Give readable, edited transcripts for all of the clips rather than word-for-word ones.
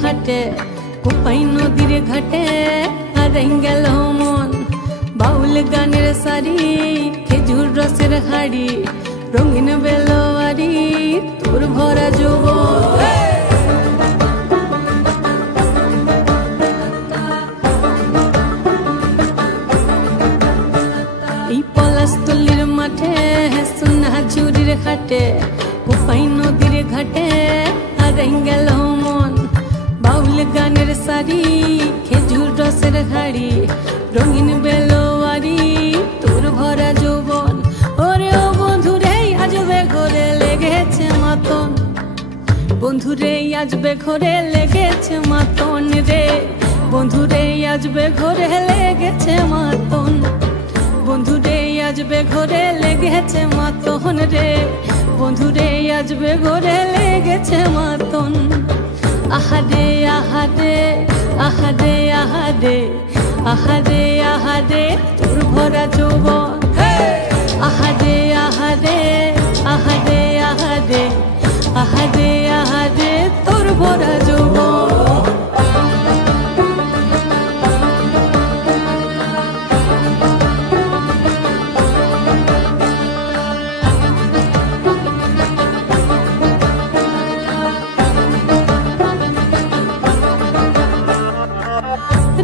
খাটে কোপাই নদীর ঘাটে হারাই গেল মন বাউল গানের সারি খেজুর রসের হাড়ি রঙিন বেলোয়ারি তোর ভরা যৌবন এই পলাশতলির মাঠে সোনা ঝুরির খাটে কোপাই নদীর ঘাটে হারাই গেল মন বাউল গানের সারি খেজুর রসের হাড়ি রঙিন বেলোয়ারি তোর ভরা যৌবন ওরে ও বন্ধুরে আজবে ঘরে লেগেছে মাতন বন্ধুরে আজবে ঘরে লেগেছে মাতন রে বন্ধুরে আজবে ঘরে লেগেছে মাতন বন্ধুরে আজবে ঘরে লেগেছে মাতন রে বন্ধুরে আজবে ঘরে লেগেছে মাতন আহারে আহারে আহারে আহারে আহারে আহারে তোর ভরা যৌবন আহারে আহারে আহারে আহারে আহারে আহারে তোর ভরা যৌবন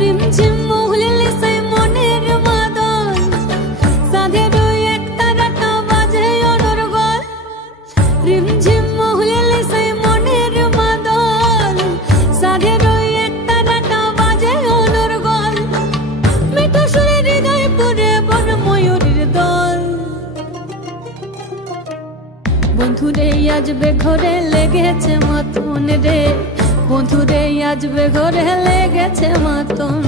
রিমঝিম মহুলিলে সেই মনের মাদল সাধের এক তারাটা বাজে অনর্গল রিমঝিম মহুলিলে সেই মনের মাদল সাধের এক তারাটা বাজে অনর্গল মিঠা সুরে হৃদয় পুরে বন ময়ূরীর দল বন্ধুরে আজবে ঘরে লেগেছে মাতন রে বন্ধুরে আজবে ঘরে লেগেছে মাতন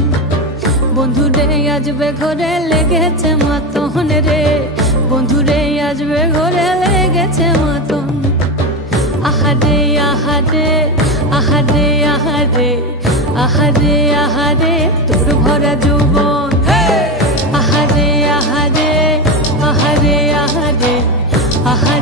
বন্ধুরে আজবে ঘরে লেগেছে মাতন রে বন্ধুরে আজবে ঘরে লেগেছে মাতন আহারে আহারে আহারে আহারে আহারে আহারে তোর ভরা যৌবন আহারে আহারে আহারে আহারে আহারে